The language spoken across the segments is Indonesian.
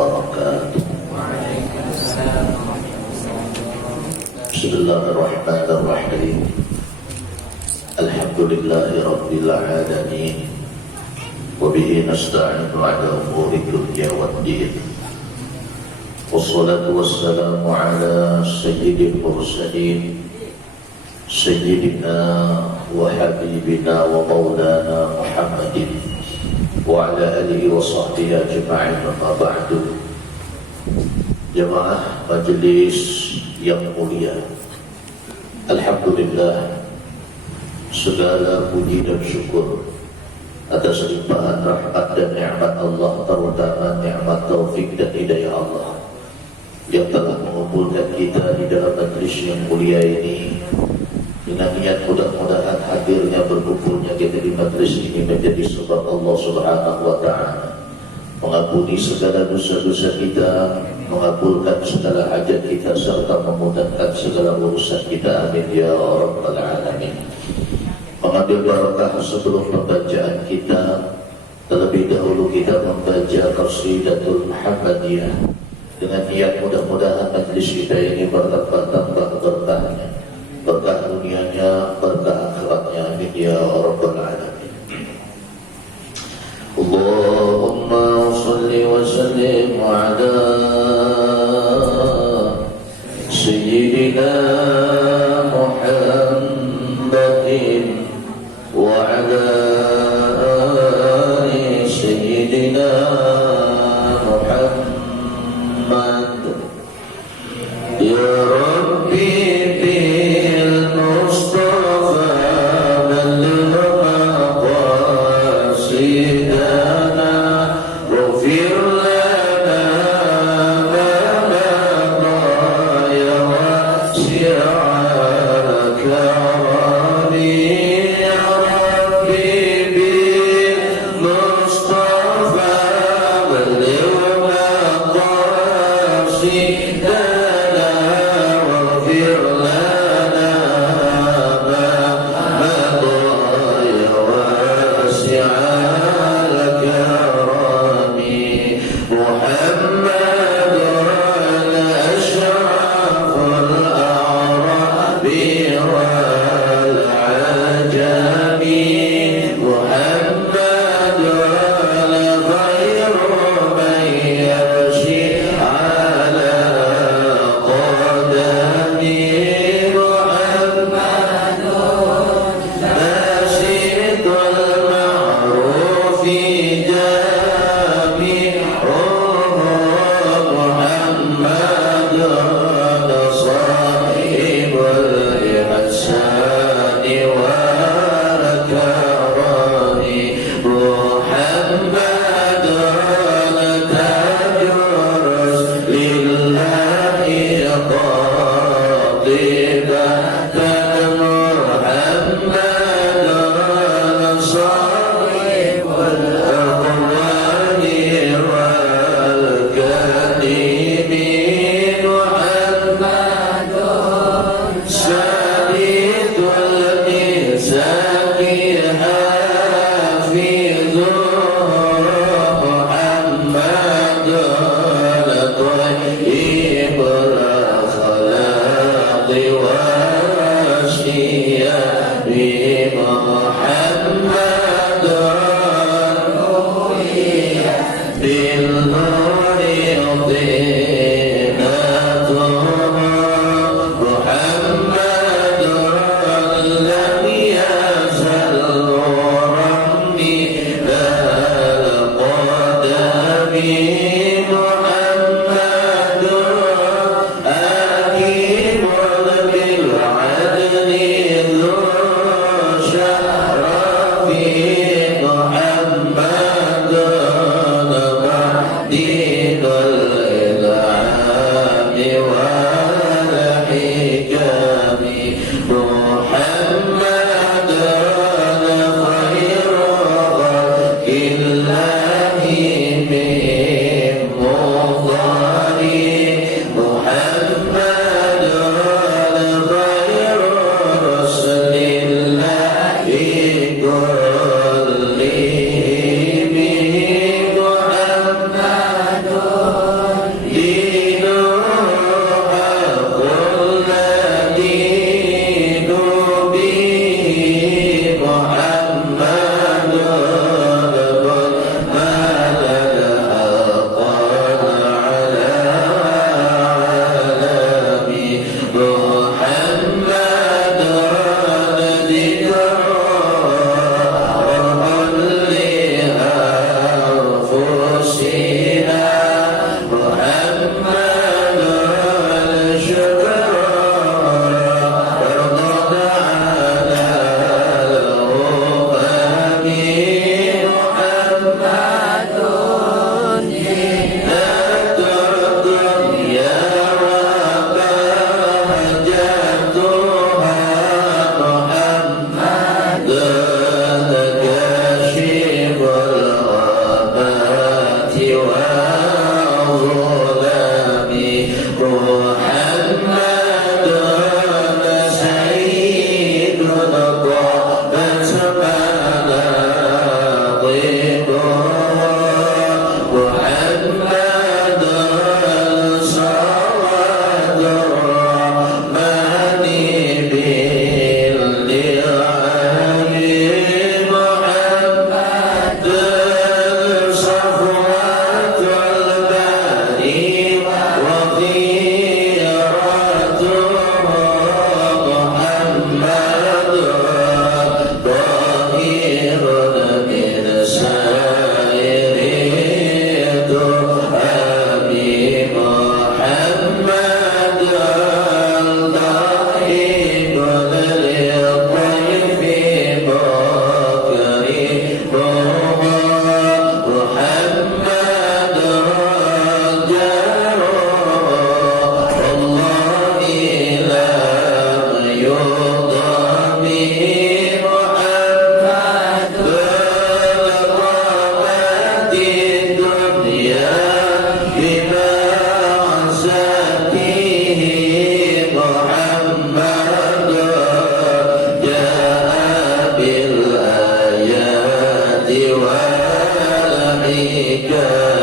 wabarakatuh. Bismillahirrahmanirrahim. Alhamdulillahi rabbil alamin. Wabihi nasta'inu ala umuri dunya waddin. Wassalatu wassalamu ala sayyidil mursalin Sayyidina wa habibina wa maulana Muhammadin wa ala alihi wa sahbihi ajma'in, amma ba'du. Jemaah majelis yang mulia, alhamdulillah, segala puji dan syukur atas limpahan rahmat dan nikmat Allah, terutama nikmat taufik dan hidayah Allah yang telah mengumpulkan kita di dalam majelis yang mulia ini dengan niat mudah-mudahan hadirnya berkumpulnya kita di majelis ini menjadi sebab Allah Subhanahu wa ta'ala mengampuni segala dosa-dosa kita, mengabulkan segala hajat kita, serta memudahkan segala urusan kita. Amin ya rabbal alamin. Mengambil barakah sebelum pembacaan kita, terlebih dahulu kita membaca Qasidatul Muhammadiyah dengan niat mudah-mudahan majelis kita ini bertambah-tambah berkahnya, berkah dunianya, berkah akhiratnya. Amin ya rabbal alamin. Allahumma salli wa sallim ala sayyidina Muhammadin wa ala ali sayyidina Muhammad. Ya Rabbi bil Mustafa balligh maqasidana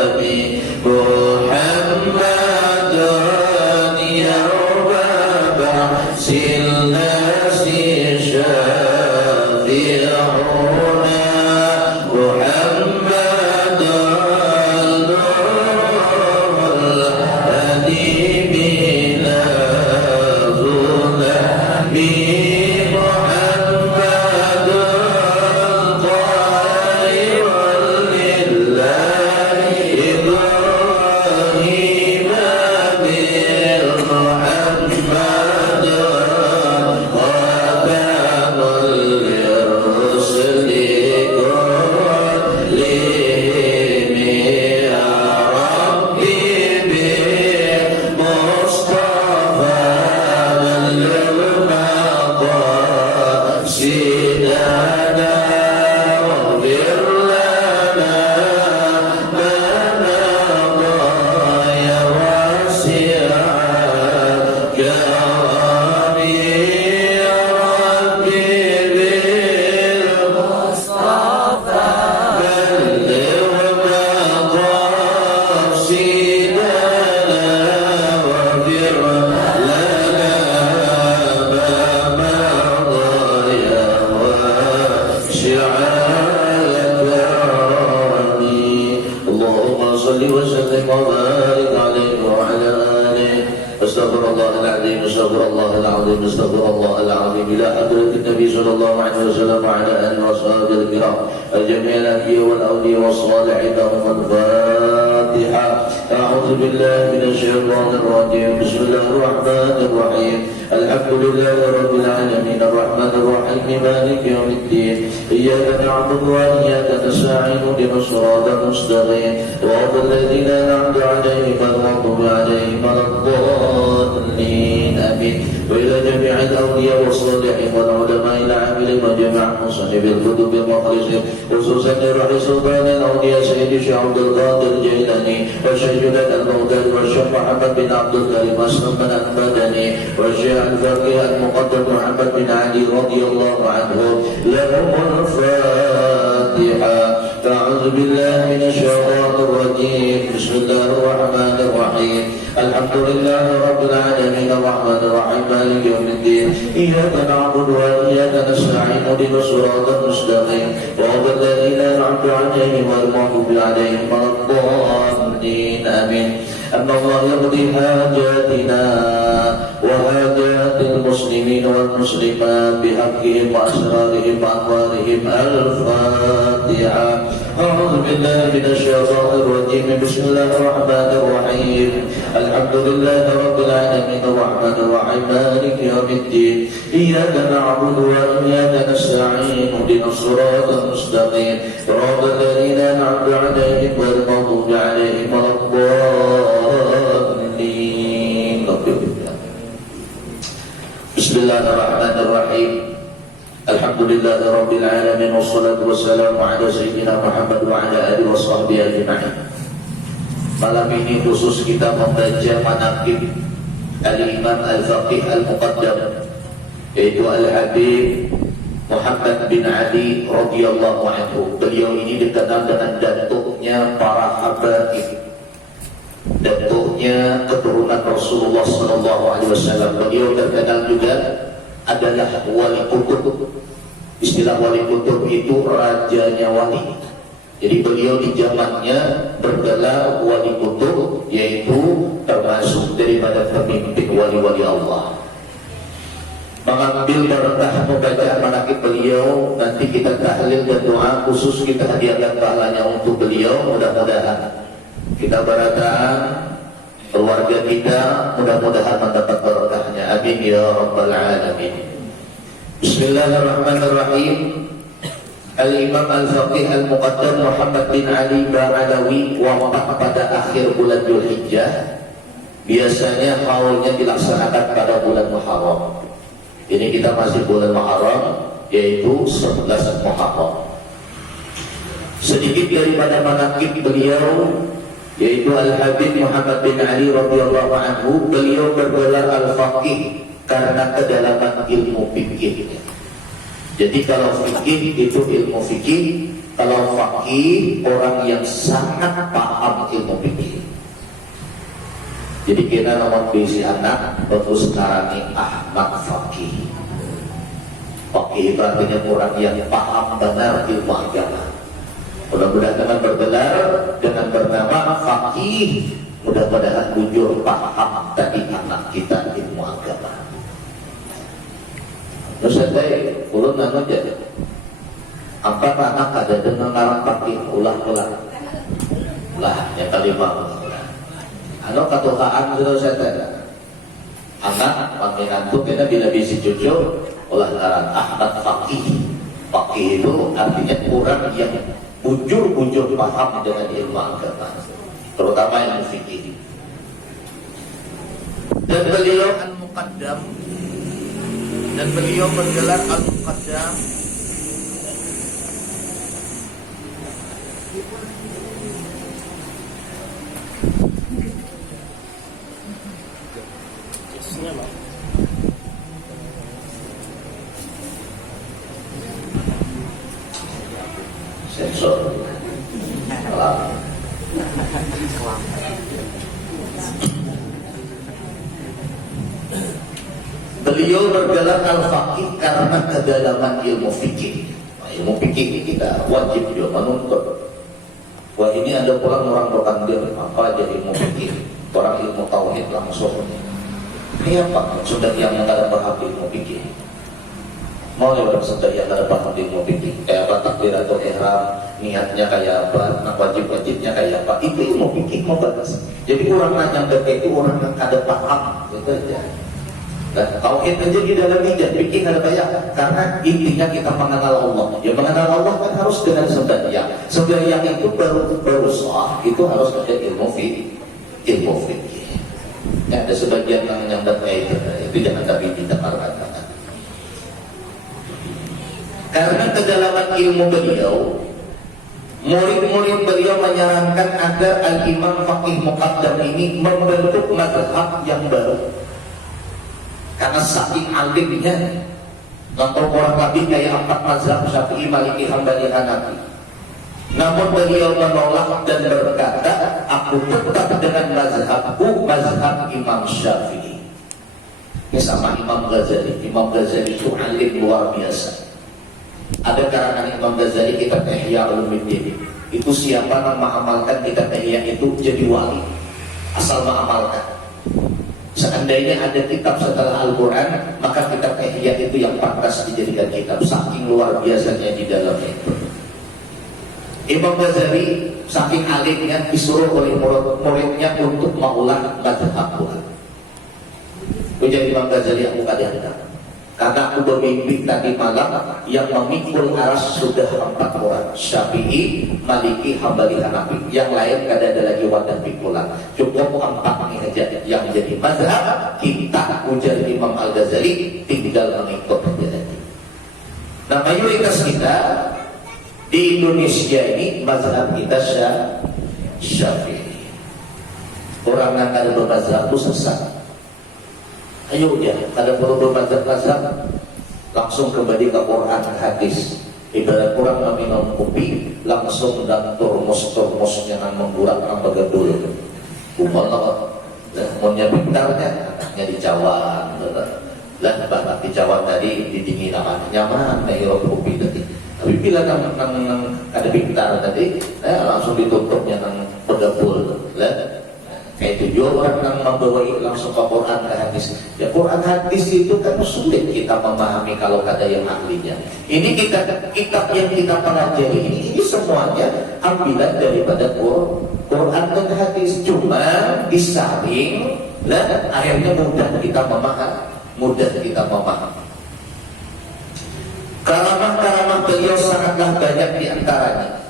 والحكم محمد يوم بعث الناس شافعنا محمد النور الهادي بلا ظلم محمد القائل لله إبراهيم بالمحمد خاتم للرسل كلهم يا ربي بالمصطفى بلغ مقاصدنا واغفر لنا ما مضى يا واسع كرمي يا ربي بالمصطفى بلغ مقاصدنا واغفر لنا ما مضى يا واسع كرمي اللهم صل وسلم وبارك عليه وعلى آله استغفر الله العظيم استغفر الله العظيم استغفر الله العظيم إلى حضرة النبي صلى الله عليه وسلم وعلى آله وصحبه الكرام الجميع الأنبياء والأولياء والصالحين لهم الفاتحة أعوذ بالله من الشيطان الرجيم بسم الله الرحمن الرحيم الحمد لله رب العالمين الرحمن الرحيم مالك يوم الدين إياك نعبد وإياك نستعين اهدنا الصراط المستقيم صراط الذين أنعمت عليهم غير المغضوب عليهم ولا الضالين آمين وإلى جميع الأولياء والصالحين والعلماء العاملين وجميع مصنف الكتب المخلصين خصوصا لروح سلطان الأولياء سيد الشيخ عبد القادر الجيلاني وشيخنا المغدري والشيخ محمد بن عبد الكريم أسلم المدني والشيخ الفقيه المقدم محمد بن علي رضي الله عنه لهم الفاتحة أعوذ بالله من الشيطان الرجيم بسم الله الرحمن الرحيم الحمد لله رب العالمين الرحمن الرحيم مالك يوم الدين إياك نعبد وإياك نستعين اهدنا الصراط المستقيم صراط الذين أنعمت عليهم غير المغضوب عليهم ولا الضالين آمين أن الله يقضي حاجاتنا وحاجات المسلمين والمسلمات بحقهم وأسرارهم وأنوارهم الفاتحة أعوذ بالله من الشيطان الرجيم بسم الله الرحمن الرحيم الحمد لله رب العالمين الرحمن الرحيم مالك يوم الدين إياك نعبد وإياك نستعين اهدنا الصراط المستقيم صراط الذين أنعمت عليهم غير المغضوب عليهم ولا الضالين بسم الله الرحمن الرحيم الحمد لله رب العالمين والصلاة والسلام على سيدنا Muhammad wa ala alihi wa sahbihi ajma'in. Malam ini khusus kita membaca manaqib Al-Imam Al-Faqih Al-Muqaddam, yaitu Al-Habib Muhammad bin Ali radhiyallahu anhu. Beliau ini dikenal dengan datuknya para habaib, datuknya keturunan Rasulullah sallallahu alaihi wasallam. Beliau terkenal juga adalah wali kutub. Istilah wali kutub itu rajanya wali. Jadi beliau di zamannya bergelar wali kutub, yaitu termasuk daripada pemimpin wali-wali Allah. Mengambil berkah pembacaan manaqib beliau, nanti kita tahlil dan doa khusus kita hadiahkan pahalanya untuk beliau. Mudah-mudahan kita barakaan keluarga kita, mudah-mudahan mendapat berkahnya. Amin ya rabbal alamin. Bismillahirrahmanirrahim. Al-Imam Al-Faqih Al-Muqaddam Muhammad bin Ali Ba'alawi wafat pada akhir bulan Dzulhijjah. Biasanya haulnya dilaksanakan pada bulan Muharram. Ini kita masih bulan Muharram, yaitu 11 Muharram. Sedikit daripada manaqib beliau, yaitu Al-Habib Muhammad bin Ali radhiyallahu anhu. Beliau bergelar Al-Faqih karena kedalaman ilmu fikih. Jadi kalau fikih itu ilmu fikih, Kalau faqih orang yang sangat paham ilmu fikih. Jadi kita nomor bisi anak bagus sekarang ini Ahmad Faqih. Faqih itu artinya orang yang paham benar ilmu agama. Mudah-mudahan dengan bergelar dengan bernama Faqih, mudah-mudahan bujur paham tadi anak kita ilmu agama. Terus saya ulun nanu aja. Apa anak ada dengan orang Faqih ulah-ulah. Lah yang kelima. Ano katuhaan itu saya tanya. Anak menginantuk kita bila bisi cucu ulah ngaran Ahmad Faqih. Faqih itu artinya orang yang bujur-bujur paham dengan ilmu agama, terutama ilmu fikih. Dan beliau Al-Muqaddam, dan beliau bergelar Al-Muqaddam. Sensor alam. Beliau bergelar Al-Faqih karena kedalaman ilmu fikih. Ilmu fikih kita wajib juga menuntut. Wah ini ada orang berkandir apa aja ilmu fikih. Orang ilmu tauhid langsung. Kayak apa? Sudah yang ada paham ilmu fikih. Mau orang sudah yang ada paham ilmu fikih. Kayak apa takbiratul ihram, niatnya kayak apa, wajib-wajibnya kayak apa. Itu ilmu fikih mau batas. Jadi orang yang kayak itu orang yang ada paham, gitu aja. Dan tauhid aja di dalam ijaz fikih ada banyak. Karena intinya kita mengenal Allah. Ya mengenal Allah kan harus dengan sembahyang. Sembahyang itu baru sah, itu harus ada ilmu fikih. Ya, ada sebagian yang berkait itu jangan tapi tidak katakan. Karena kedalaman ilmu beliau, murid-murid beliau menyarankan agar Al-Imam Faqih Muqaddam ini membentuk mazhab yang baru. Karena saking alimnya, contoh orang lebih kayak 4 mazhab Syafi'i, Maliki, Hambali, Hanafi. Namun beliau menolak dan berkata, aku tetap dengan mazhabku, mazhab Imam Syafi'i. Ini sama Imam Ghazali. Imam Ghazali itu alim luar biasa. Ada karangan Imam Ghazali kitab Ihya Ulumuddin. Itu siapa yang mengamalkan kitab Ihya itu jadi wali. Asal mengamalkan. Seandainya ada kitab setelah Al-Quran, maka kitab Ihya itu yang pantas dijadikan kitab. Saking luar biasanya di dalamnya itu. Imam Ghazali saking alimnya disuruh oleh muridnya untuk mengulang mazhab Quran. Jadi Imam Ghazali aku kadang-kadang karena aku bermimpi tadi malam yang memikul aras sudah 4 orang, Syafi'i, Maliki, Hambali, Hanafi. Yang lain tidak ada lagi wadah pikulan. Cukup 4 ini saja yang menjadi mazhab kita. Ujar Imam Al-Ghazali tinggal mengikut saja. Nah mayoritas kita di Indonesia ini mazhab kita Syafi'i. Orang yang ada bermazhab itu sesat. Ayo ya, kada perlu bermazhab-mazhab, langsung kembali ke Quran hadis. Ibarat orang meminum kopi, langsung dan turmus-turmusnya yang menggurak yang begadul. Umpama maunya pintarnya, anaknya di cawan, lah bahkan di cawan tadi didingin namanya nyaman, hirup kopi tadi. Tapi bila ada pintar tadi, langsung ditutupnya yang begadul, lah. Kayak itu orang yang membawa langsung ke Quran ke hadis. Ya Quran hadis itu kan sulit kita memahami kalau ada yang ahlinya. Ini kitab yang kita pelajari ini semuanya ambilan daripada Quran dan hadis. Cuma disaring, dan akhirnya mudah kita memahami. Karamah-karamah beliau sangatlah banyak diantaranya.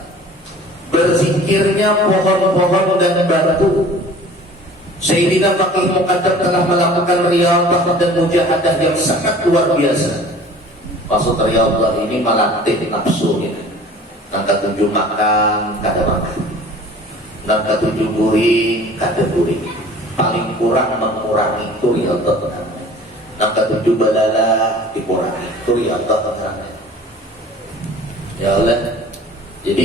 Berzikirnya pohon-pohon dan batu. Sayyidina Faqih Muqaddam telah melakukan riyadhah dan mujahadah yang sangat luar biasa. Maksud riyadhah ini melatih nafsu ini. Nangka 7 makan, kada makan. Nangka 7 guring, kada guring. Paling kurang mengurangi itu riyadhah. Nangka 7 balala dikurangi itu riyadhah. Ya Allah, Jadi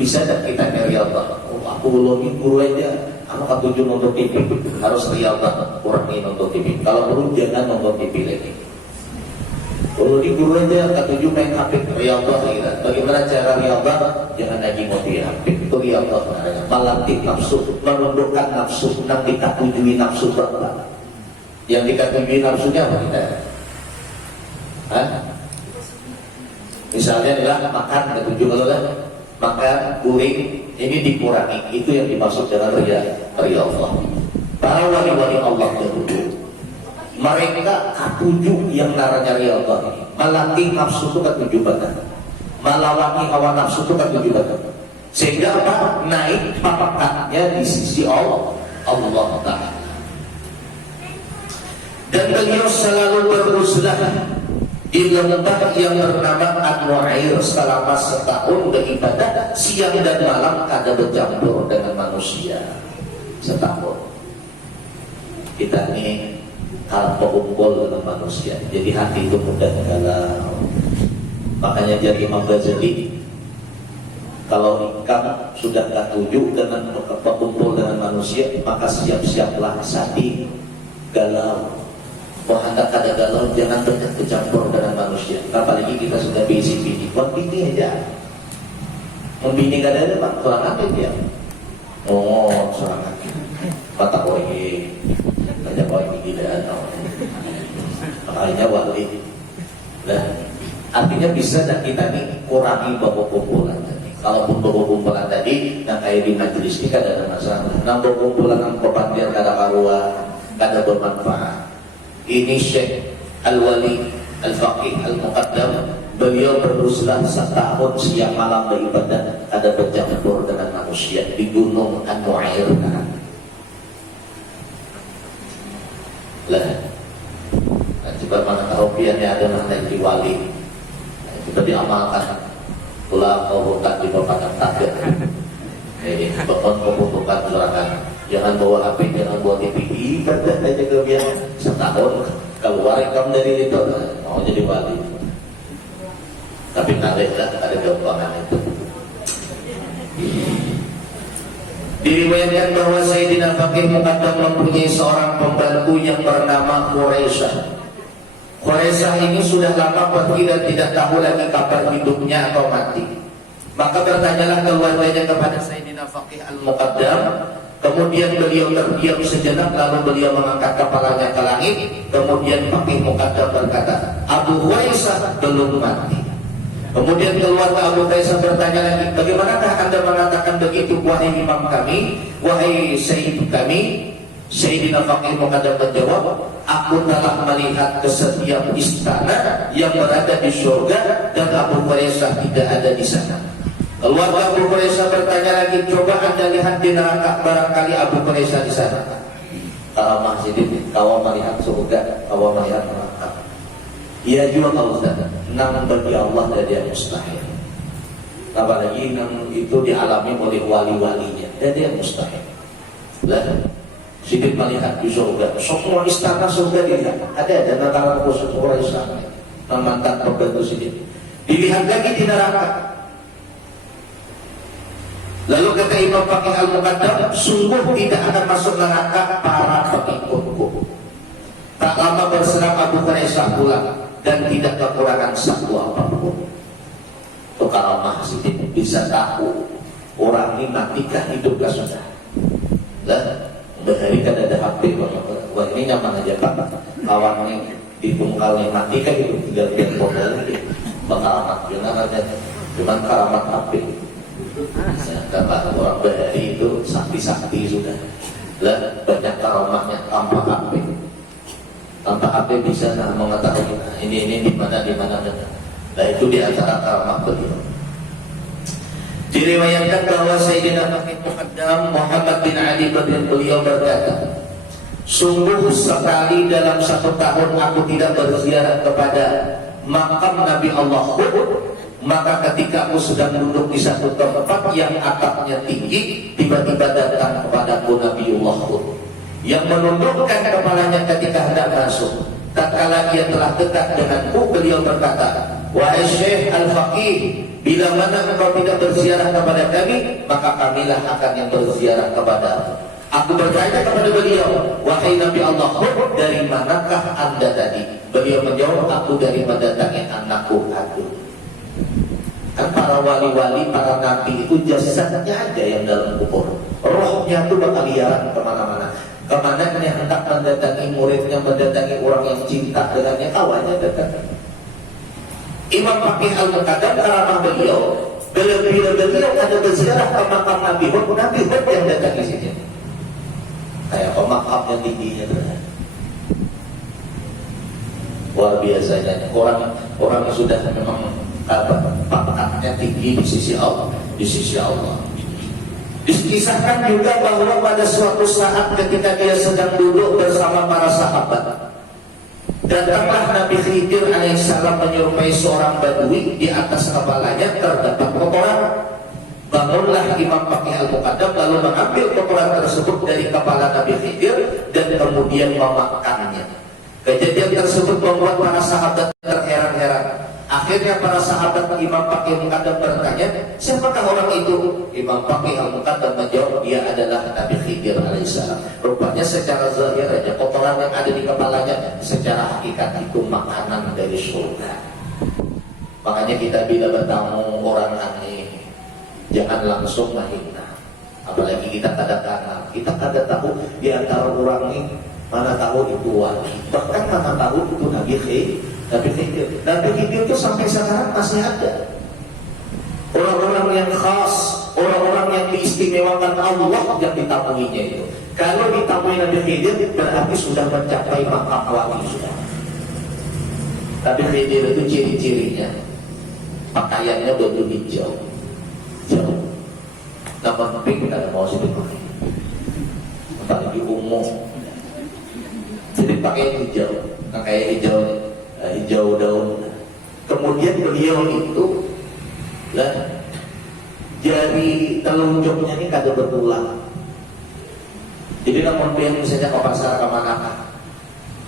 bisa dan kita riyadhah. Oh, aku ulungin guru aja, kamu ketujuh nonton TV, harus riyadhah, kurangi nonton TV. Kalau perlu jangan nonton TV lagi. Kalau di guru aja ketujuh main HP, riyadhah kita. Bagaimana cara riyadhah? Jangan lagi mau di HP. Itu riyadhah namanya. Melatih nafsu, menundukkan nafsu, nanti dikatujui nafsu berapa. Yang dikatujui nafsunya apa kita? Hah? Misalnya adalah makan ketujuh kalau kan makan guring ini dikurangi, itu yang dimaksud dengan riyadhah. Para wali-wali Allah dahulu mereka ketujuh yang naranya riyadhah ini melatih nafsu itu ketujuh badan, melawangi hawa nafsu itu ketujuh badan, sehingga apa? Naik pangkatnya di sisi Allah Ta'ala. Dan beliau selalu beruzlah di lembah yang bernama An-Nu'air selama setahun beribadah siang dan malam, kada bercampur dengan manusia setahun. Kita ini kalau berkumpul dengan manusia, jadi hati itu mudah galau. Makanya jadi Imam Ghazali, kalau kamu sudah tak tuju dengan berkumpul dengan manusia, maka siap-siaplah sati galau. Wah, anda kada galau, jangan banyak bercampur dengan manusia. Apalagi kita sudah bini, buat bini aja. Membini kada ada pak, seorang dia. Oh, seorang mata koi, banyak koi tidak ada. Makanya wali. Nah, artinya bisa dan kita ini kurangi bawa kumpulan tadi. Kalaupun bawa kumpulan tadi, nah kayak di majelis ini kada ada masalah. Nah, bawa kumpulan yang pepandian kada karuan, kada bermanfaat. Ini Syekh Al-Wali Al-Faqih Al-Muqaddam, beliau beruzlah setahun siang malam beribadah, ada bercampur dengan manusia di gunung An-Nu'air. Lah, coba mana kehobiannya ada mana di wali, coba diamalkan. Pula kau tak di bawah takdir. Bahkan kebutuhan silakan. Jangan bawa HP, jangan bawa TV, ibadah aja kebiasaan. Setahun keluar kamu dari itu, mau jadi wali. Tapi taliklah ada gampangan itu. Diriwayatkan bahwa Sayyidina Faqih Muqaddam mempunyai seorang pembantu yang bernama Quraisyah. Quraisyah ini sudah lama pergi dan tidak tahu lagi kabar hidupnya atau mati. Maka bertanyalah keluarganya kepada Sayyidina Faqih Al-Muqaddam. Kemudian beliau terdiam sejenak, lalu beliau mengangkat kepalanya ke langit. Kemudian Faqih Muqaddam berkata, Abu Quraisyah belum mati. Kemudian keluarga Abu Quraisyah bertanya lagi, bagaimanakah anda mengatakan begitu wahai imam kami, wahai sayyid kami? Sayyidina Faqih Muqaddam menjawab, aku telah melihat ke setiap istana yang berada di surga dan Abu Quraisyah tidak ada di sana. Keluarga Abu Quraisyah bertanya lagi, coba anda lihat di neraka, barangkali Abu Quraisyah di sana. Kalau masjid ini, kau melihat surga, kau melihat neraka. Ia juga kalau sudah, nang bagi Allah dari yang mustahil. Apalagi nang itu dialami oleh wali-walinya, dari yang mustahil. Lah, Siddiq melihat di surga, semua istana surga dilihat. Ada antara khusus Quraisyah, mantan pembantu Siddiq. Dilihat lagi di neraka. Lalu kata Imam Faqih Al-Muqaddam, sungguh tidak akan masuk neraka para pengikutku. Tak lama berserang Abu Quraisyah pulang dan tidak kekurangan satu apapun. Itu kalau masih bisa tahu orang ini matikah hidupkah sudah. Lah, berhari kan ada HP, wah ini nyaman aja pak. Kawan ini ditunggal matikah hidup tinggal lihat modal lagi. Pengalaman benar aja, cuman keramat HP. Kata orang berhari itu sakti-sakti sudah. Lah banyak karamahnya tanpa HP. Tanpa HP bisa mengetahui ini di mana. Nah itu di antara karamah beliau. Diriwayatkan bahwa Sayyidina Faqih Muqaddam Muhammad bin Ali bin beliau berkata, sungguh sekali dalam satu tahun aku tidak berziarah kepada makam Nabi Allah Hud. Maka ketika aku sedang duduk di satu tempat yang atapnya tinggi, tiba-tiba datang kepadaku Nabiullah Hud yang menundukkan kepalanya ketika hendak masuk. Tatkala ia telah dekat denganku, beliau berkata, wahai Syekh Al-Faqih, bila mana engkau tidak berziarah kepada kami, maka kamilah akan yang berziarah kepada. Aku bertanya kepada beliau, wahai Nabi Allah, dari manakah anda tadi? Beliau menjawab, aku dari mendatangi anakku Hud. Kan para wali-wali, para nabi itu jasadnya aja yang dalam kubur, rohnya itu bakal liaran kemana-mana. Kemana yang hendak mendatangi muridnya, mendatangi orang yang cinta dengannya, kawannya datang. Imam Faqih Al-Muqaddam karamah beliau, bila beliau ada berziarah ke makam Nabi Hud yang datang di sini. Kayak pemakam yang tingginya ternyata. Luar biasanya orang yang sudah memang pangkatnya tinggi di sisi Allah, Dikisahkan juga bahwa pada suatu saat ketika dia sedang duduk bersama para sahabat, datanglah Nabi Khidir alaihissalam menyerupai seorang badui, di atas kepalanya terdapat kotoran. Bangunlah Imam Faqih Al-Muqaddam lalu mengambil kotoran tersebut dari kepala Nabi Khidir dan kemudian memakannya. Kejadian tersebut membuat para sahabat terheran-heran. Akhirnya para sahabat Imam Faqih Al-Muqaddam bertanya, siapakah orang itu? Imam Faqih Al-Muqaddam menjawab, dia adalah Nabi Khidir alaihissalam. Rupanya secara zahir aja kotoran yang ada di kepalanya, secara hakikat itu makanan dari surga. Makanya kita bila bertamu orang aneh, jangan langsung menghina. Apalagi kita kada kenal, kita kada tahu di antara orang ini mana tahu itu wali, bahkan mana tahu itu Nabi Khidir. Nabi Khidir itu sampai sekarang masih ada. Orang-orang yang khas, orang-orang yang diistimewakan Allah yang ditamuinya itu. Kalau ditamui Nabi Khidir berarti sudah mencapai maqam wali sudah. Nabi Khidir itu ciri-cirinya pakaiannya baju hijau. Nama pink ada mau sih dipakai. Apalagi umum. Jadi pakai hijau, nah kayak hijau daun. Kemudian beliau itu lah jari telunjuknya ini kada bertulang. Jadi namun yang misalnya ke pasar kemana,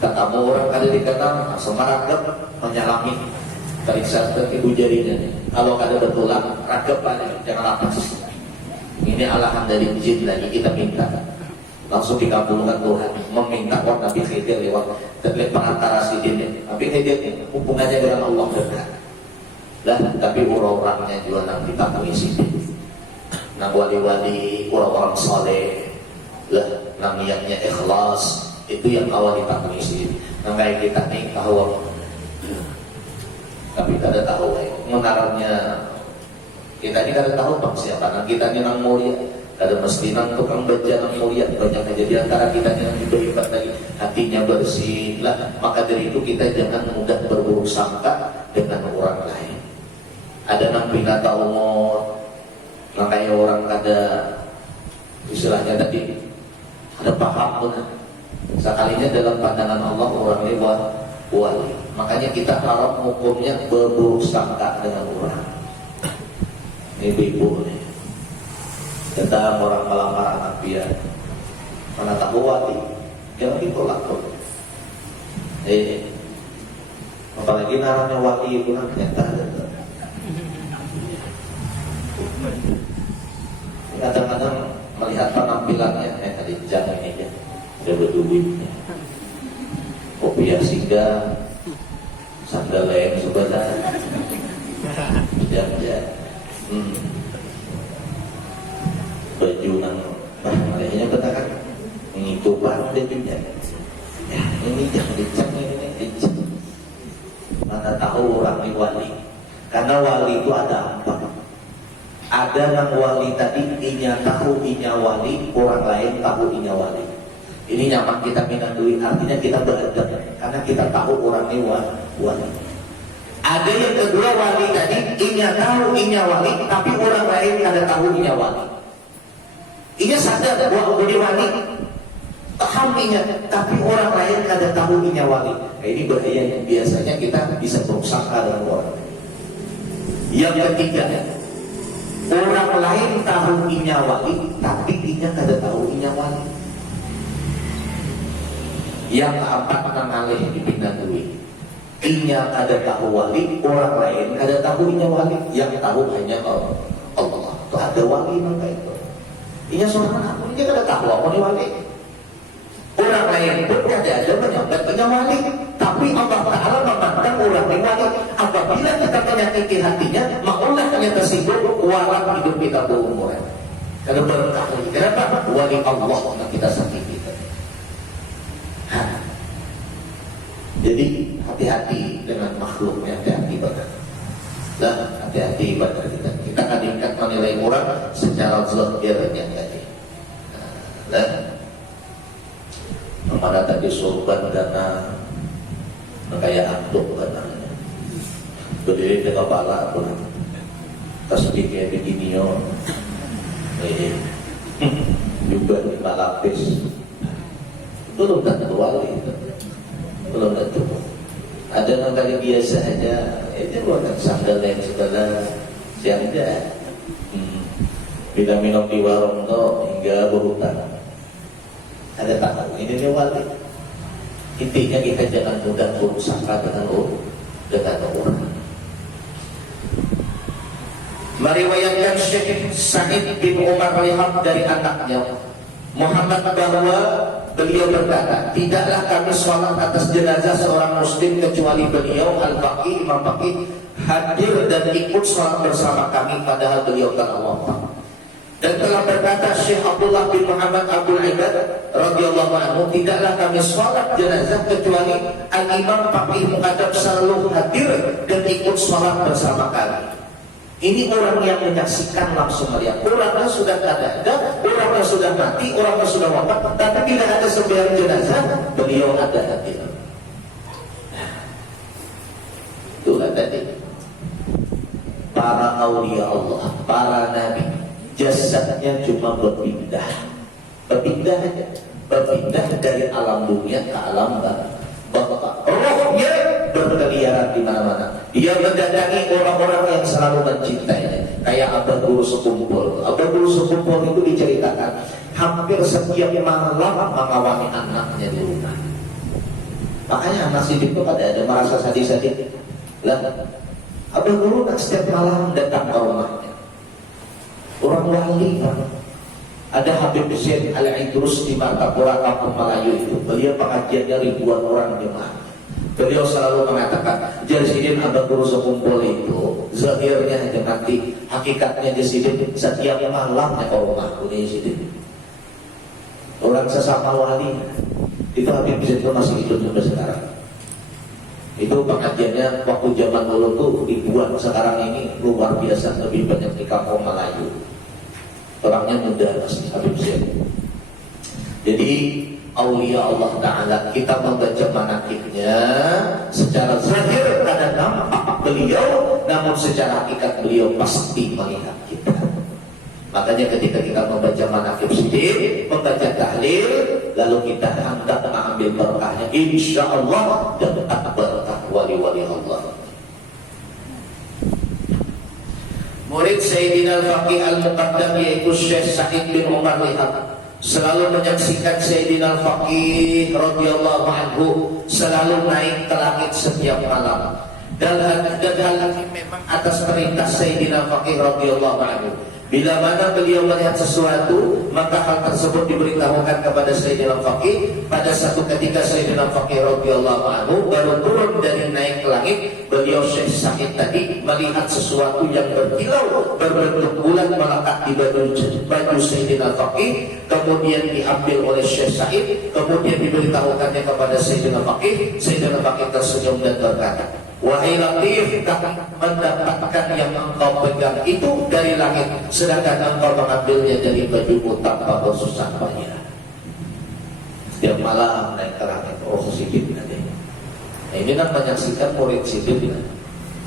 ketemu orang kada dikenal, semaragap menyalami periksa ibu jarinya. Kalau kada bertulang, ragap aja, jangan lapas. Ini alahan dari jin lagi, kita minta langsung dikabulkan Tuhan, meminta waktu Nabi Khidir lewat perantara si jin. Nabi Khidir hubungannya dengan Allah dekat. Lah, tapi orang-orangnya juga nang ditamui sini. Nang wali-wali, orang-orang saleh, lah nang niatnya ikhlas, itu yang awal ditamui sini. Nang kayak kita nih tahu, tapi tidak tahu menaranya. Kita ini kada tahu bang siapa, nang kita ini nang mulia, kada mesti nang tukang baca nang mulia, banyak aja di antara kita yang diberikan lagi hatinya bersih lah. Maka dari itu kita jangan mudah berburuk sangka dengan orang lain. Ada nang binata umur, nang kayak orang kada istilahnya tadi ada paham pun. Sekalinya dalam pandangan Allah orang ini wali. Makanya kita haram hukumnya berburuk sangka dengan orang. Ibu-ibu nih, kita orang melamar anak dia, mana tahu wali, jangan ditolak tuh. Apalagi namanya wali itu kan ternyata kadang-kadang melihat penampilannya, tadi jangan ini aja, udah berduitnya, kopiah singa, sandal yang sebenarnya, jangan. Baju nang malahnya katakan ini coba dia juga ya, ini jangan dicek ini. Mana tahu orang ini wali, karena wali itu ada apa? Ada nang wali tadi inya tahu inya wali, orang lain tahu inya wali. Ini nyaman kita minat duit, artinya kita beradab karena kita tahu orang ini wali. Ada yang kedua wali tadi, inya tahu inya wali, tapi orang lain kada tahu inya wali. Inya sadar bahwa dia wali, paham inya, tapi orang lain kada tahu inya wali. Nah, ini bahaya. Biasanya kita bisa bersangka dengan orang. Yang ketiga, orang lain tahu inya wali, tapi inya kada tahu inya wali. Yang keempat mengalih dipindah duit. Inya kada tahu wali, orang lain kada tahu inya wali, yang tahu hanya Allah. Itu ada wali maka itu. Inya seorang aku inya kada tahu apa ni wali. Orang lain pun kada ada menyambat punya wali, tapi Allah Taala memandang orang ni wali. Apabila kita menyakiti hatinya, maulah hanya tersinggung walau hidup kita berumuran. Kada berkah lagi. Kenapa? Wali Allah yang kita sakiti. Jadi hati-hati dengan makhluknya, hati-hati ibadah. Nah, hati-hati ibadah kita. Kita akan ingat menilai orang secara zahirnya tadi. Nah, mana tadi sorban dana kayak antuk dananya. Berdiri di kepala pun. Tasbih kayak begini yo. Juga di lapis. Itu belum tentu wali. Belum tentu. Ada yang kali biasa aja, itu bukan sandal yang segala siangnya. Bila minum di warung tuh hingga berhutang. Ada tahu ini dia wali. Intinya kita jangan mudah berusaha dengan orang. Meriwayatkan Syekh Sa'id bin Umar Rihab dari anaknya Muhammad bahwa beliau berkata, tidaklah kami sholat atas jenazah seorang muslim kecuali beliau Al-Baqi, Imam Baqi hadir dan ikut sholat bersama kami padahal beliau telah wafat. Dan telah berkata Syekh Abdullah bin Muhammad Abdul Ibad radhiyallahu anhu, tidaklah kami sholat jenazah kecuali Al-Imam Baqi Muqaddam selalu hadir dan ikut sholat bersama kami. Ini orang yang menyaksikan langsung melihat. Orangnya sudah ada, orangnya sudah mati, orangnya sudah wafat, tapi bila ada sembahyang jenazah, beliau ada hadir. Itulah tadi. Para aulia Allah, para nabi, jasadnya cuma berpindah dari alam dunia ke alam barzakh. Rohnya berkeliaran di mana-mana. Dia mendatangi orang-orang yang selalu mencintainya. Kayak Abah Guru Sekumpul. Abah Guru Sekumpul itu diceritakan hampir setiap malam mengawani anaknya di rumah. Makanya anak sidik itu pada ada merasa sadis-sadis. Lah, Abah Guru setiap malam datang ke rumahnya. Orang wali kan. Ada Habib Zain Al-Idrus di Martapura Kampung Melayu itu. Beliau pengajiannya ribuan orang jemaah. Beliau selalu mengatakan, Jasidin Abah Guru Sekumpul itu zahirnya hanya mati, hakikatnya Jasidin setiap malamnya ke rumahku Jasidin. Orang sesama wali itu Habib Zain itu masih hidup sampai sekarang. Itu pengajiannya waktu zaman dulu tuh ribuan, sekarang ini luar biasa lebih banyak di Kampung Melayu. Orangnya muda masih Habib Zain. Jadi aulia Allah Ta'ala kita membaca manakibnya secara zahir ada nampak beliau, namun secara hakikat beliau pasti melihat kita. Makanya ketika kita membaca manakib sidik, membaca tahlil, lalu kita hendak mengambil berkahnya, insya Allah dapat berkah wali-wali Allah. Murid Sayyidina Al-Faqih Al-Muqaddam yaitu Syekh Sa'id bin Umar Rihab selalu menyaksikan Sayyidina Al-Faqih radhiyallahu anhu selalu naik ke langit setiap malam. Dan hal ini memang atas perintah Sayyidina Al-Faqih radhiyallahu anhu. Bila mana beliau melihat sesuatu, maka hal tersebut diberitahukan kepada Sayyidina Al-Faqih. Pada satu ketika Sayyidina Al-Faqih radhiyallahu anhu baru turun dari naik ke langit, beliau Syekh Sa'id tadi melihat sesuatu yang berkilau berbentuk bulan melekat di baju Sayyidina Al-Faqih, kemudian diambil oleh Syekh Sa'id, kemudian diberitahukannya kepada Sayyidina Al-Faqih. Sayyidina Al-Faqih tersenyum dan berkata, wahai Latif, kami mendapatkan yang engkau pegang itu dari langit, sedangkan engkau mengambilnya dari bajumu tanpa bersusah payah. Setiap malam naik ke langit, sidik nanti. Nah, ini kan menyaksikan murid sidik kan?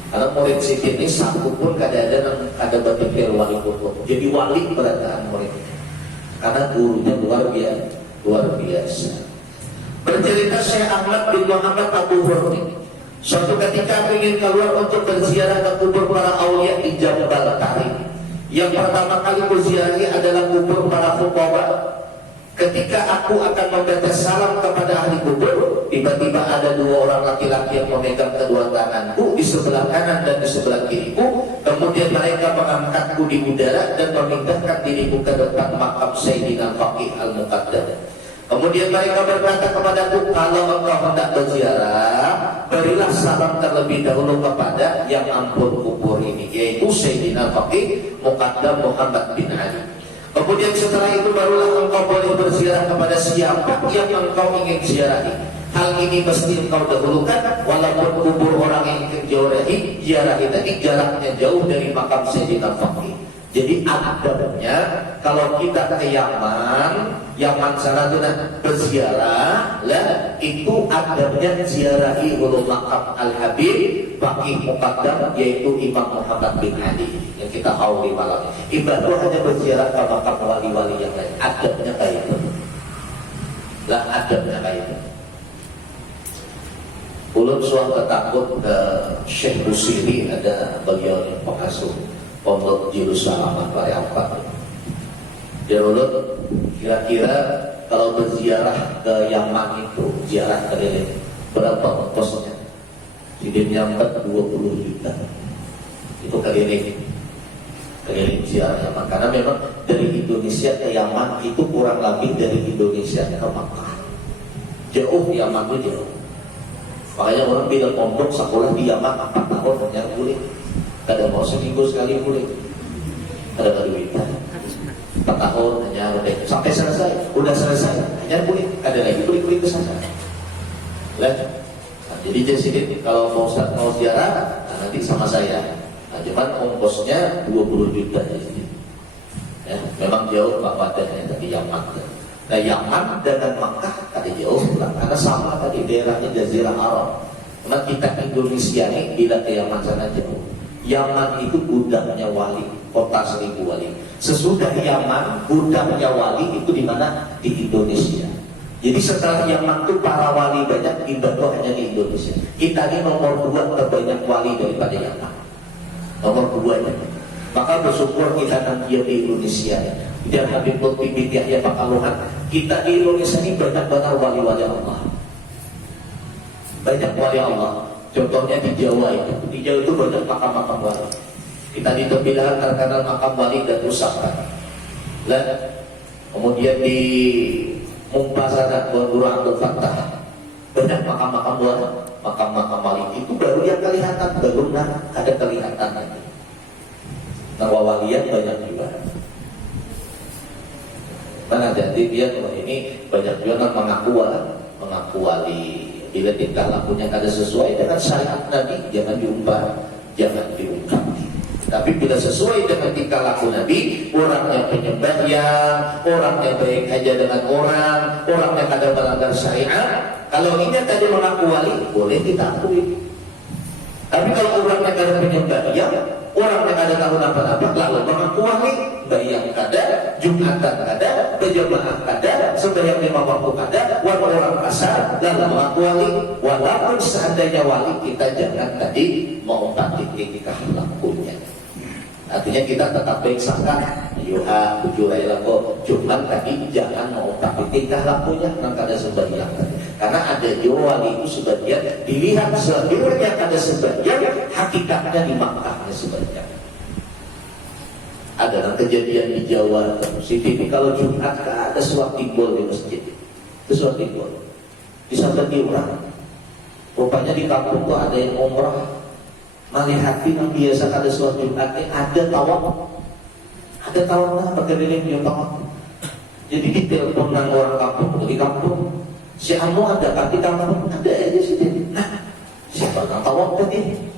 Karena murid sidik ini satu pun kadang-kadang ada berpikir wali kutub. Jadi wali berataan muridnya. Karena gurunya luar biasa. Bercerita Syekh Ahmad bin Muhammad Abu Hurni. Suatu ketika aku ingin keluar untuk berziarah ke kubur para aulia di Jabal Tarim. Yang pertama kali berziarahi adalah kubur para fuqaha. Ketika aku akan membaca salam kepada ahli kubur, tiba-tiba ada dua orang laki-laki yang memegang kedua tanganku di sebelah kanan dan di sebelah kiriku, kemudian mereka mengangkatku di udara dan memindahkan diriku ke depan makam Sayyidina Faqih Al-Muqaddam. Kemudian mereka berkata kepadaku, kalau engkau hendak berziarah, berilah salam terlebih dahulu kepada yang ampun kubur ini, yaitu Sayyidina Faqih Muqaddam Muhammad bin Ali. Kemudian setelah itu barulah engkau boleh berziarah kepada siapa yang engkau ingin ziarahi. Hal ini mesti engkau dahulukan, walaupun kubur orang yang ingin ziarahi tadi jaraknya jauh dari makam Sayyidina Faqih. Jadi adabnya kalau kita ke Yaman sana tuh berziarah, lah itu adabnya ziarahi ulul makam Al-Habib Faqih Muqaddam, yaitu Imam Muhammad bin Ali yang kita hauli malam. Ibadah hanya berziarah ke makam wali-wali yang lain. Adabnya kayak itu. Lah adabnya kayak itu. Ulun suatu takut ke Syekh Busiri, ada beliau yang pengasuh Pondok Jerusalem Pak. Dia ulun kira-kira kalau berziarah ke Yaman itu, ziarah keliling, berapa ongkosnya? Jadi nyampe 20 juta. Itu keliling ziarah Yaman. Karena memang dari Indonesia ke Yaman itu kurang lebih dari Indonesia ke Makkah. Jauh, Yaman itu jauh. Makanya orang bilang pondok sekolah di Yaman 4 tahun yang boleh. Kadang mau seminggu sekali boleh. Ada duitnya 4 tahun hanya udah sampai selesai, udah selesai hanya boleh. Ada lagi boleh ke sana. Nah, jadi jadi kalau mau ziarah, nanti sama saya. Nah, cuman ongkosnya 20 juta jadi. Ya, memang jauh badannya tadi Yaman. Nah, Yaman dengan Makkah tadi jauh lah, karena sama tadi daerahnya Jazirah Arab. Karena kita Indonesia ini bila ke Yaman sana jauh. Yaman itu gudangnya wali, kota 1000 wali. Sesudah Yaman, gudangnya wali itu di mana? Di Indonesia. Jadi setelah Yaman itu para wali banyak, ibadah hanya di Indonesia. Kita ini nomor 2 terbanyak wali daripada Yaman. Nomor 2 nya. Maka bersyukur kita nanti di Indonesia. Dan Habib Lutfi bin Yahya Pakaluhan, kita di Indonesia ini banyak benar wali-wali Allah. Banyak wali Allah. Contohnya di Jawa itu. Di Jawa itu banyak makam-makam wali. Kita di Tembilahan terkenal makam wali dan Usaka. Dan kemudian di Mumpasada Guru Abdul Fattah banyak makam-makam wali. Makam-makam wali itu baru yang kelihatan, baru ada kelihatan lagi. Nawawalian banyak juga. Mana jadi dia kalau ini banyak juga mengaku wali. Bila tingkah lakunya kada sesuai dengan syariat Nabi, jangan diumbar, jangan diungkap. Tapi bila sesuai dengan tingkah laku Nabi, orangnya penyembahnya, orangnya baik aja dengan orangnya kada melanggar syariat. Kalau ini tadi mengaku wali, boleh kita akui. Tapi kalau orangnya kada penyembahnya, orangnya kada tahu apa-apa, lalu mengaku wali, bayang kada, Jumatan kada, berjamaah kada, sembahyang 5 waktu kada, orang kasar, lalu mengaku wali. Walaupun seandainya wali, kita jangan tadi mengompati tingkah lakunya. Artinya kita tetap baik sangka, yuha, bujurai laku, cuman tadi jangan mengompati tingkah lakunya, nang kada sembahyang tadi. Karena ada wali itu sebagian dilihat sebenarnya ada sebagian, hakikatnya di Makkahnya sebagian. Ada kejadian di Jawa, Siti ini kalau Jumat ada suap timbul di masjid, itu suap timbul di samping di orang. Rupanya di kampung tuh ada yang umrah, melihat yang biasa ada suap Jumat, ada tawaf lah pakai dinding tawaf. Jadi ditelepon orang kampung di kampung. Si Anu ada kaki kampung, ada aja sih. Nah, siapa yang tawaf tadi?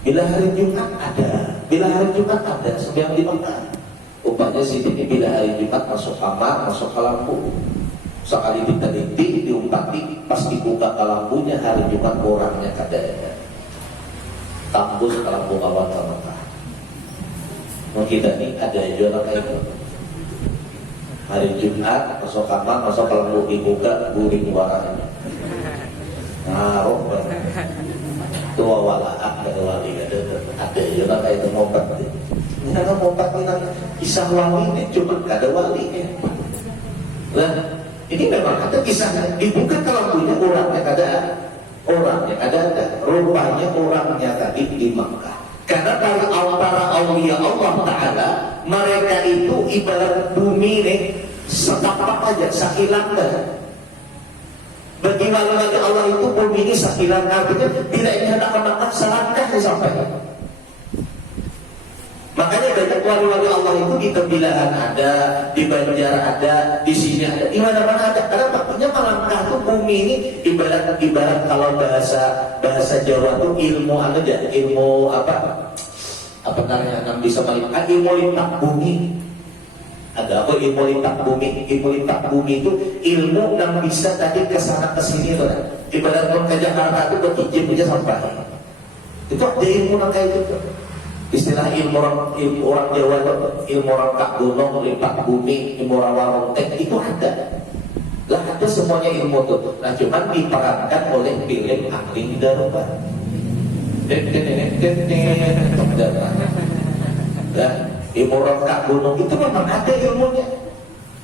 Bila hari Jumat ada, bila hari Jumat ada, sembahyang di Mekah. Rupanya si ini bila hari Jumat masuk kamar, masuk ke lampu. Sekali diteliti, diumpati, pas dibuka ke lampunya hari Jumat orangnya kada ada. Tembus ke lampu kawan ke Mekah. Mungkin ini ada jualan kayak itu. Hari Jumat masuk kamar, masuk ke lampu dibuka, guring warnanya. Nah, tua walaak ada wali ada juga kayak itu ngompat. Ini kan ngompat ini kisah wali nih, cuma ada wali nih. Lah Ini memang ada kisahnya. Dibuka kalau punya orangnya ada, rupanya orangnya tadi di Makkah. Karena para aulia Allah Ta'ala, mereka itu ibarat bumi nih, setapak aja, sakilan dah. Bagi wali Allah itu bumi ini sakilan, artinya bila ini hendak ke Makkah, selangkah sampai. Makanya banyak wali-wali Allah itu di Tembilahan ada, di Banjar ada, di sini ada, di mana-mana ada. Karena maksudnya melangkah itu bumi ini ibarat kalau bahasa Jawa itu ilmu ilmu apa namanya yang bisa melihat ilmu lintak bumi. Ada apa ilmu lintak bumi? Ilmu lintak bumi itu ilmu yang bisa tadi kesana kesini tuh. Ibarat ke Jakarta itu berkijim aja sampai. Itu ada ilmu yang kayak gitu. Istilah ilmu orang Jawa itu ilmu orang kak gunung, lipat bumi, ilmu orang warontek itu ada. Lah ada semuanya ilmu itu. Nah cuman diperankan oleh film ahli darurat. Nah, ilmu orang kak gunung itu memang ada ilmunya.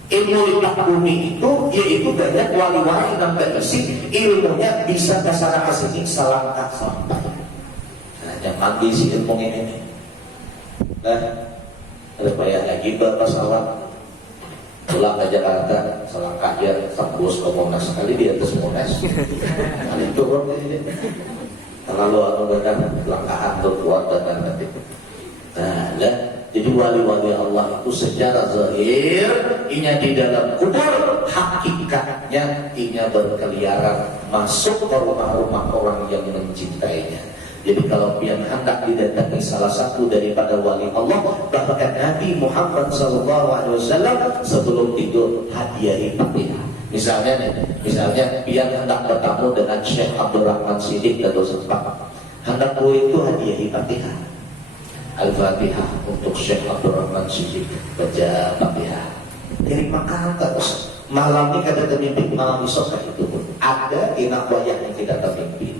Ilmu lipat bumi itu yaitu banyak wali-wali yang berisi ilmunya bisa kesana kesini selangkah sampai. Nah yang manggil si ilmu ini. Nah, ada bayar lagi pesawat pulang ke Jakarta, selangkah dia tembus ke Monas, kali di atas Monas, kali turun ini, terlalu benar langkahan terkuat dan nanti. Nah, jadi wali-wali Allah itu secara zahir, inya di dalam kubur, hakikatnya inya berkeliaran masuk ke rumah-rumah orang yang mencintainya. Jadi kalau yang hendak didatangi salah satu daripada wali Allah, bahkan Nabi Muhammad SAW sebelum tidur hadiahi Fatihah. Misalnya pian hendak bertemu dengan Syekh Abdul Rahman Siddiq dan Sempak, hendak itu hadiahi Fatihah. Al-Fatihah untuk Syekh Abdul Rahman Siddiq, baca Fatihah. Jadi makan terus. Malam ini kada termimpi, malam esok itu pun ada enak wayah yang tidak termimpi.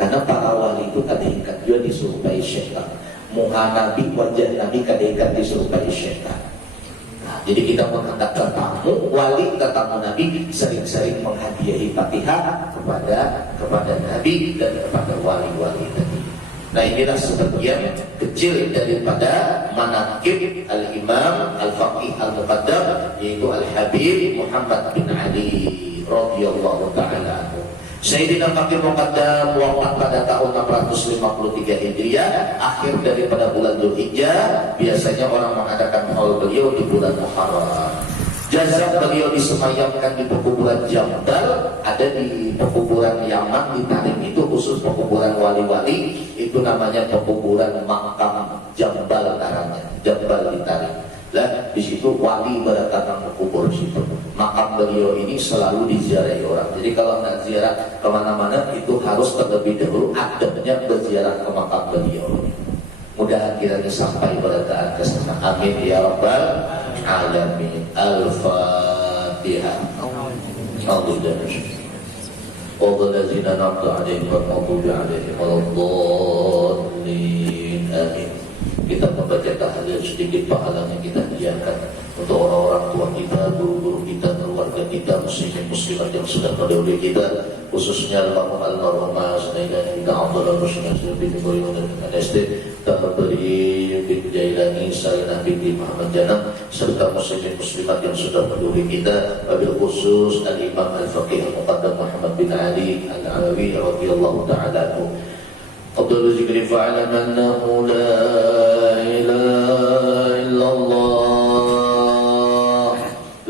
Karena para wali itu kadang-kadang juga disurupai syaitan. Muha Nabi, wajah Nabi kadang-kadang disurupai syaitan. Nah, jadi kita menghendak tetamu wali, tetamu Nabi sering-sering menghadiahi Fatihah kepada Nabi dan kepada wali-wali tadi. Nah inilah sebagian kecil daripada manaqib Al-Imam Al-Faqih Al-Muqaddam, yaitu Al-Habib Muhammad bin Ali radhiyallahu ta'ala anhu. Sayyidina Faqih Muqaddam wafat pada tahun 653 Hijriah, akhir daripada bulan Dzulhijjah. Biasanya orang mengadakan haul beliau di bulan Muharram. Jasad beliau disemayamkan di pekuburan Jambal, ada di pekuburan Yaman di Tarim, itu khusus pekuburan wali-wali, itu namanya pekuburan makam Jambal namanya, Jambal di Tarim. Lah di situ wali berdatang ke kubur situ. Makam beliau ini selalu diziarahi orang. Jadi kalau nak ziarah kemana-mana itu harus terlebih dahulu adabnya berziarah ke makam beliau. Mudah-mudahan kiranya sampai berdataan ke sana. Amin ya rabbal alamin. Al-Fatihah. Alhamdulillah. Amin. Kita membaca tahlil sedikit pahalanya kita hadiahkan untuk orang-orang tua kita, guru-guru kita, keluarga kita, muslimin muslimat yang sudah mendahului kita, khususnya almarhumah Sayyidina kita Abdullah Rasulullah bin Boyon dan Anesti, Tabari bin Jailani, Sayyidina binti Muhammad Janam, serta muslimin muslimat yang sudah mendahului kita, wabil khusus Al-Imam Al-Faqih Al-Muqaddam Muhammad bin Ali Al-Alawi radhiyallahu ta'ala anhu. Abdul Zikri fa'alam annahu la ilaha illallah,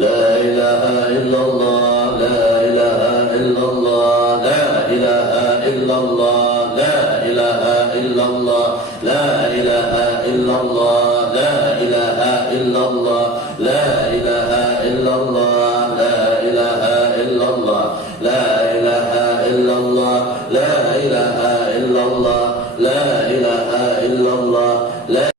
la ilaha illallah, la ilaha illallah, la ilaha illallah, la ilaha illallah, la ilaha illallah, la ilaha illallah.